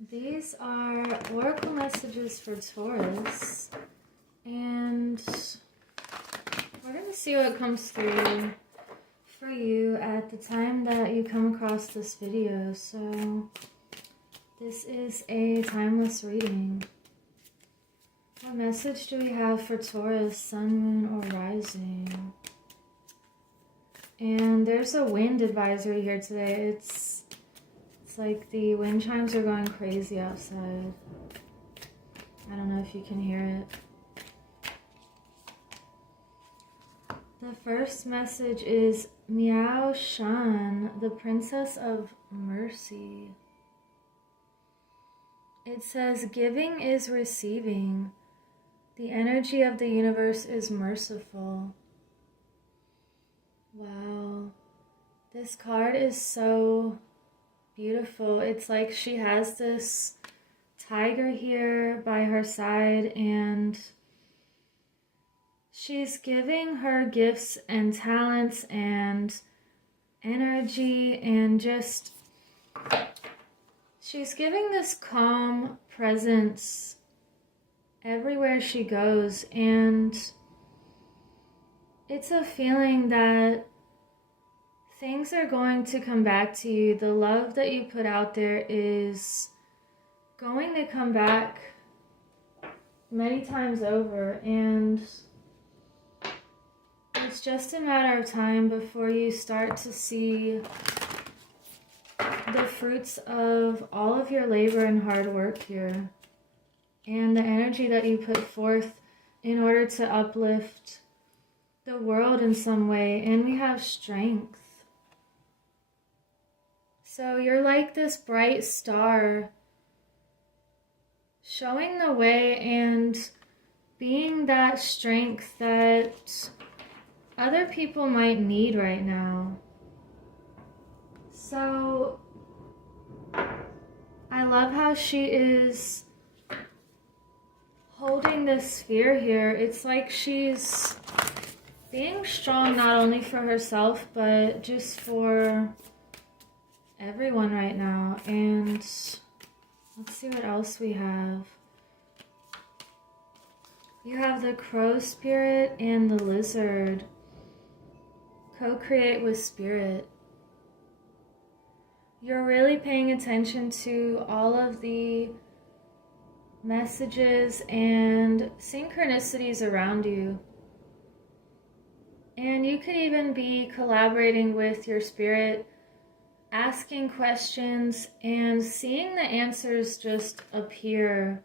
These are oracle messages for Taurus, and we're going to see what comes through for you at the time that you come across this video. So this is a timeless reading. What message do we have for Taurus, sun, moon, or rising? And there's a wind advisory here today. It's like the wind chimes are going crazy outside. I don't know if you can hear it. The first message is Miao Shan, the Princess of Mercy. It says, giving is receiving. The energy of the universe is merciful. Wow. This card is so beautiful. It's like she has this tiger here by her side, and she's giving her gifts and talents and energy, and just she's giving this calm presence everywhere she goes. And it's a feeling that things are going to come back to you. The love that you put out there is going to come back many times over, and it's just a matter of time before you start to see the fruits of all of your labor and hard work here, and the energy that you put forth in order to uplift the world in some way. And we have strength. So you're like this bright star showing the way and being that strength that other people might need right now. So I love how she is holding this sphere here. It's like she's being strong not only for herself, but just for everyone right now. And let's see what else we have. You have the crow spirit and the lizard. Co-create with spirit. You're really paying attention to all of the messages and synchronicities around you. And you could even be collaborating with your spirit, asking questions and seeing the answers just appear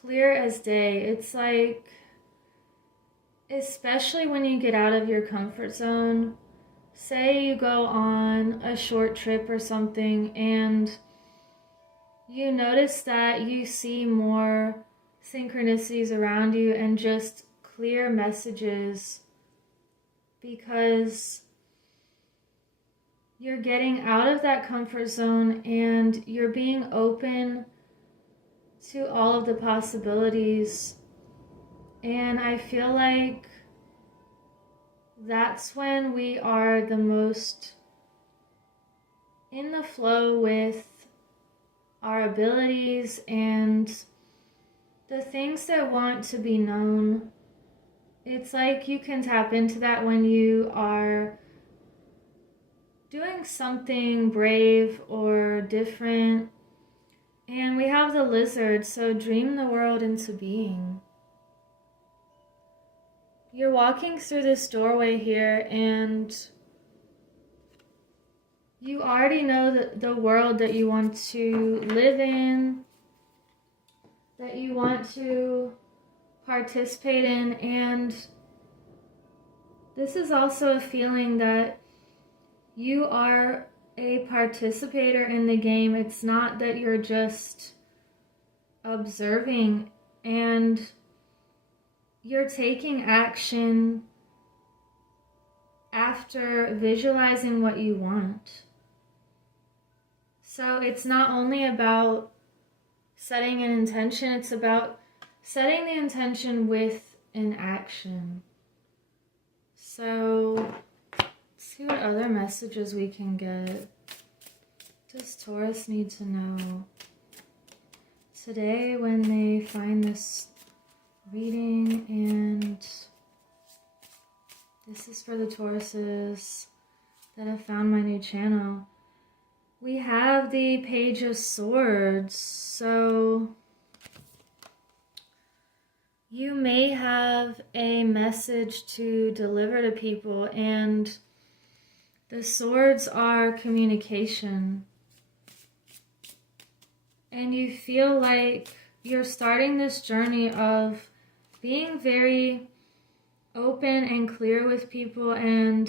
clear as day. It's like, especially when you get out of your comfort zone, say you go on a short trip or something and you notice that you see more synchronicities around you and just clear messages, because you're getting out of that comfort zone and you're being open to all of the possibilities. And I feel like that's when we are the most in the flow with our abilities and the things that want to be known. It's like you can tap into that when you are doing something brave or different. And we have the lizard, so dream the world into being. You're walking through this doorway here and you already know the world that you want to live in, that you want to participate in. And this is also a feeling that you are a participator in the game. It's not that you're just observing, and you're taking action after visualizing what you want. So it's not only about setting an intention, it's about setting the intention with an action. So let's see what other messages we can get. does Taurus need to know today when they find this reading? And this is for the Tauruses that have found my new channel. We have the Page of Swords, so you may have a message to deliver to people, and the swords are communication. And you feel like you're starting this journey of being very open and clear with people and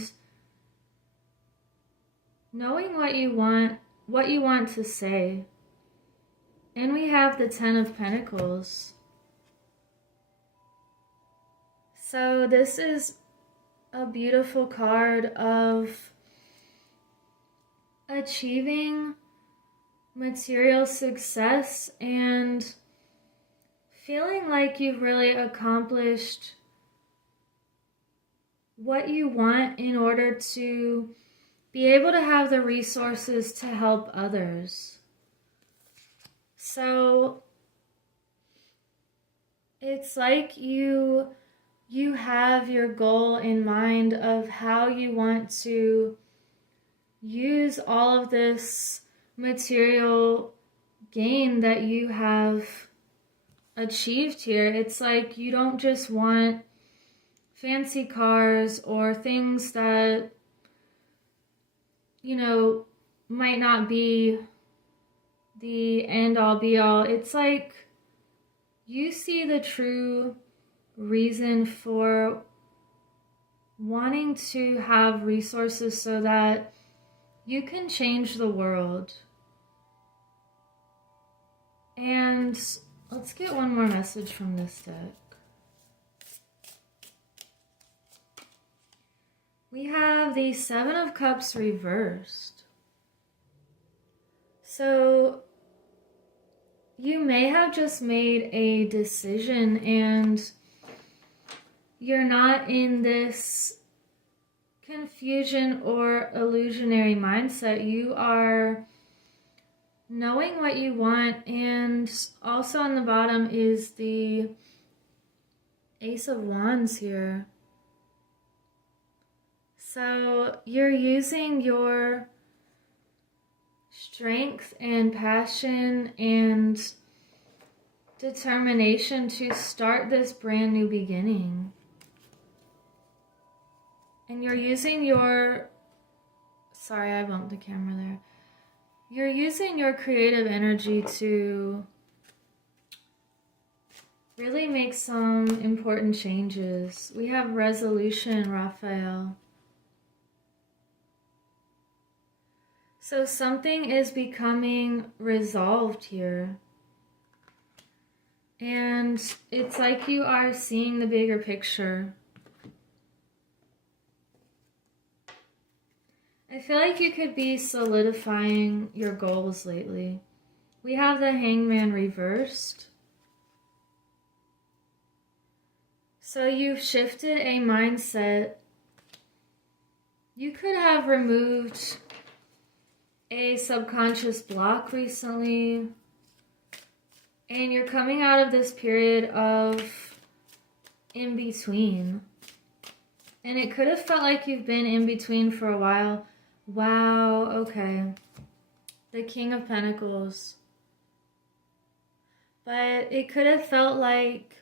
knowing what you want to say. And we have the Ten of Pentacles. So this is a beautiful card of achieving material success and feeling like you've really accomplished what you want in order to be able to have the resources to help others. So it's like you have your goal in mind of how you want to use all of this material gain that you have achieved here. It's like you don't just want fancy cars or things that, you know, might not be the end all be all. It's like you see the true reason for wanting to have resources so that you can change the world. And let's get one more message from this deck. We have the Seven of Cups reversed. So you may have just made a decision and you're not in this confusion or illusionary mindset. You are knowing what you want, and also on the bottom is the Ace of Wands here. So you're using your strength and passion and determination to start this brand new beginning. And you're using your, sorry, I bumped the camera there. You're using your creative energy to really make some important changes. We have resolution, Raphael. So something is becoming resolved here. And it's like you are seeing the bigger picture. I feel like you could be solidifying your goals lately. We have the Hangman reversed. So you've shifted a mindset. You could have removed a subconscious block recently. And you're coming out of this period of in between. And it could have felt like you've been in between for a while. Wow, okay. The King of Pentacles. But it could have felt like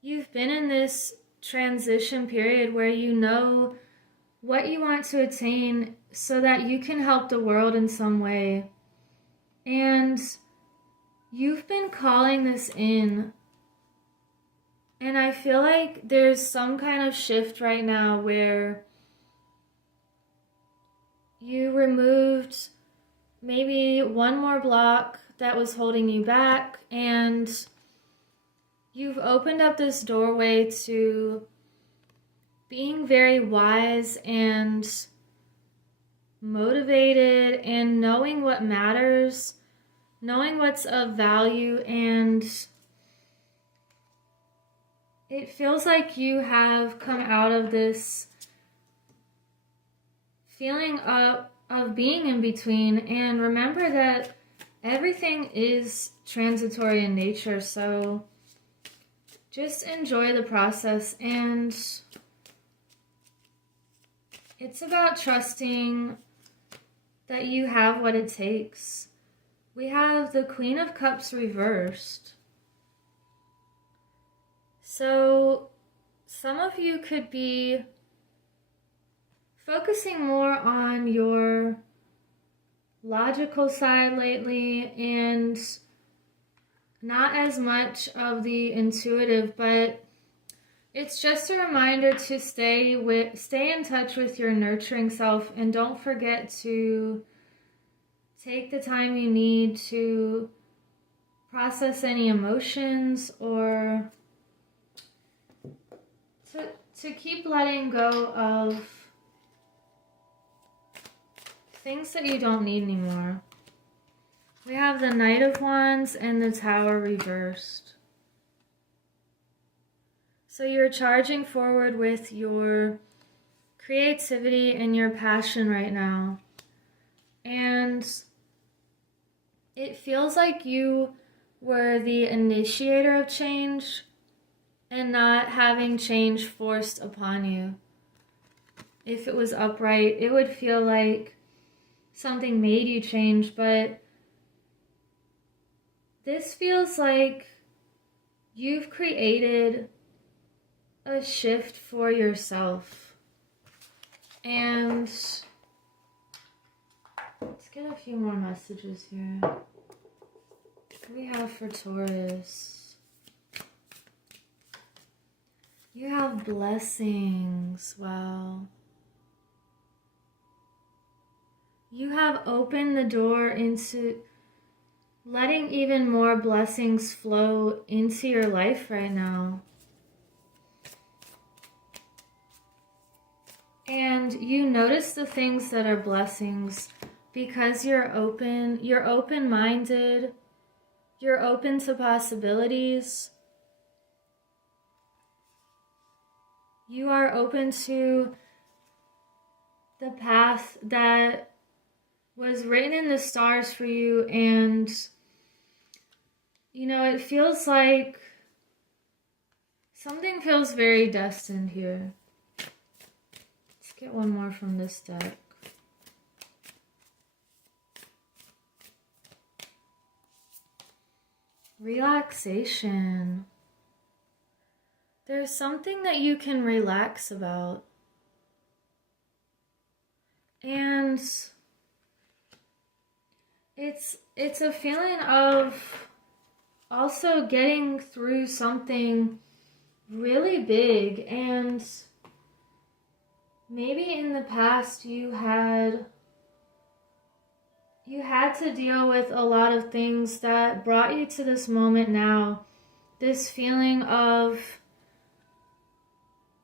you've been in this transition period where you know what you want to attain so that you can help the world in some way. And you've been calling this in. And I feel like there's some kind of shift right now where you removed maybe one more block that was holding you back, and you've opened up this doorway to being very wise and motivated and knowing what matters, knowing what's of value, and it feels like you have come out of this feeling of of being in between. And remember that everything is transitory in nature, so just enjoy the process. And it's about trusting that you have what it takes. We have the Queen of Cups reversed. So some of you could be focusing more on your logical side lately and not as much of the intuitive, but it's just a reminder to stay in touch with your nurturing self, and don't forget to take the time you need to process any emotions, or to keep letting go of things that you don't need anymore. We have the Knight of Wands and the Tower reversed. So you're charging forward with your creativity and your passion right now. And it feels like you were the initiator of change and not having change forced upon you. If it was upright, it would feel like something made you change, but this feels like you've created a shift for yourself. And let's get a few more messages here. What do we have for Taurus? You have blessings. Wow. You have opened the door into letting even more blessings flow into your life right now. And you notice the things that are blessings because you're open-minded, you're open to possibilities. You are open to the path that was written in the stars for you, and you know, it feels like something feels very destined here. Let's get one more from this deck. Relaxation. There's something that you can relax about. And it's a feeling of also getting through something really big, and maybe in the past you had to deal with a lot of things that brought you to this moment now. This feeling of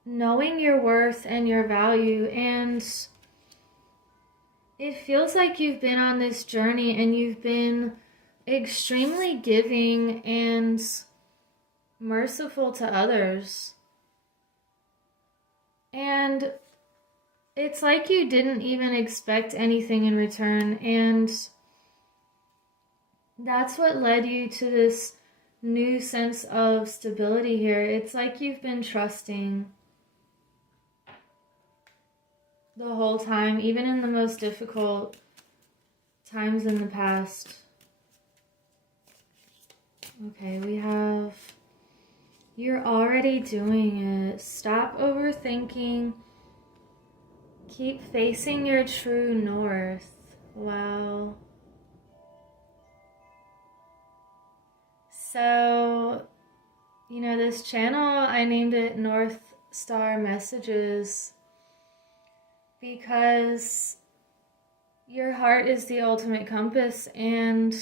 knowing your worth and your value, and it feels like you've been on this journey and you've been extremely giving and merciful to others. And it's like you didn't even expect anything in return, and that's what led you to this new sense of stability here. It's like you've been trusting the whole time, even in the most difficult times in the past. Okay, we have, you're already doing it. Stop overthinking. Keep facing your true north. Wow. So, you know, this channel, I named it North Star Messages because your heart is the ultimate compass, and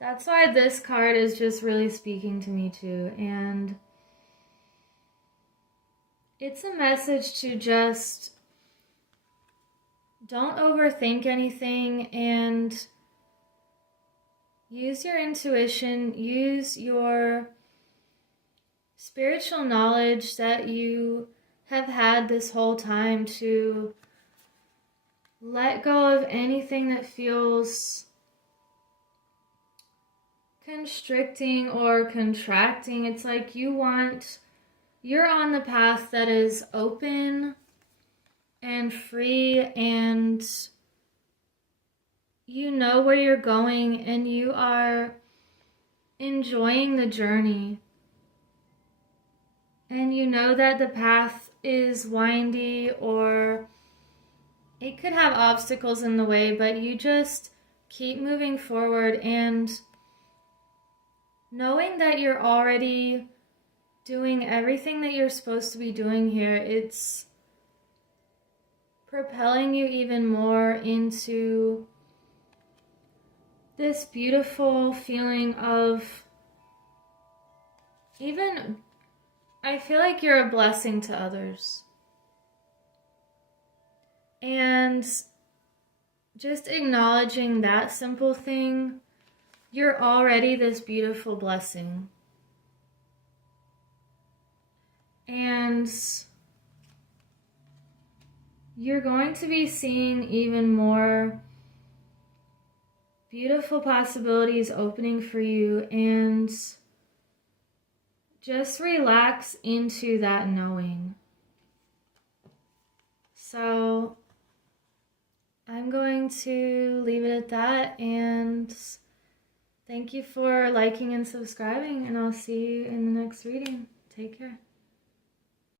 that's why this card is just really speaking to me too. And it's a message to just don't overthink anything and use your intuition, use your spiritual knowledge that you have had this whole time to let go of anything that feels constricting or contracting. It's like you're on the path that is open and free, and you know where you're going, and you are enjoying the journey. And you know that the path is windy, or it could have obstacles in the way, but you just keep moving forward, and knowing that you're already doing everything that you're supposed to be doing here, it's propelling you even more into this beautiful feeling of even, I feel like you're a blessing to others. And just acknowledging that simple thing, you're already this beautiful blessing. And you're going to be seeing even more beautiful possibilities opening for you, and just relax into that knowing. So I'm going to leave it at that, and thank you for liking and subscribing, and I'll see you in the next reading. Take care.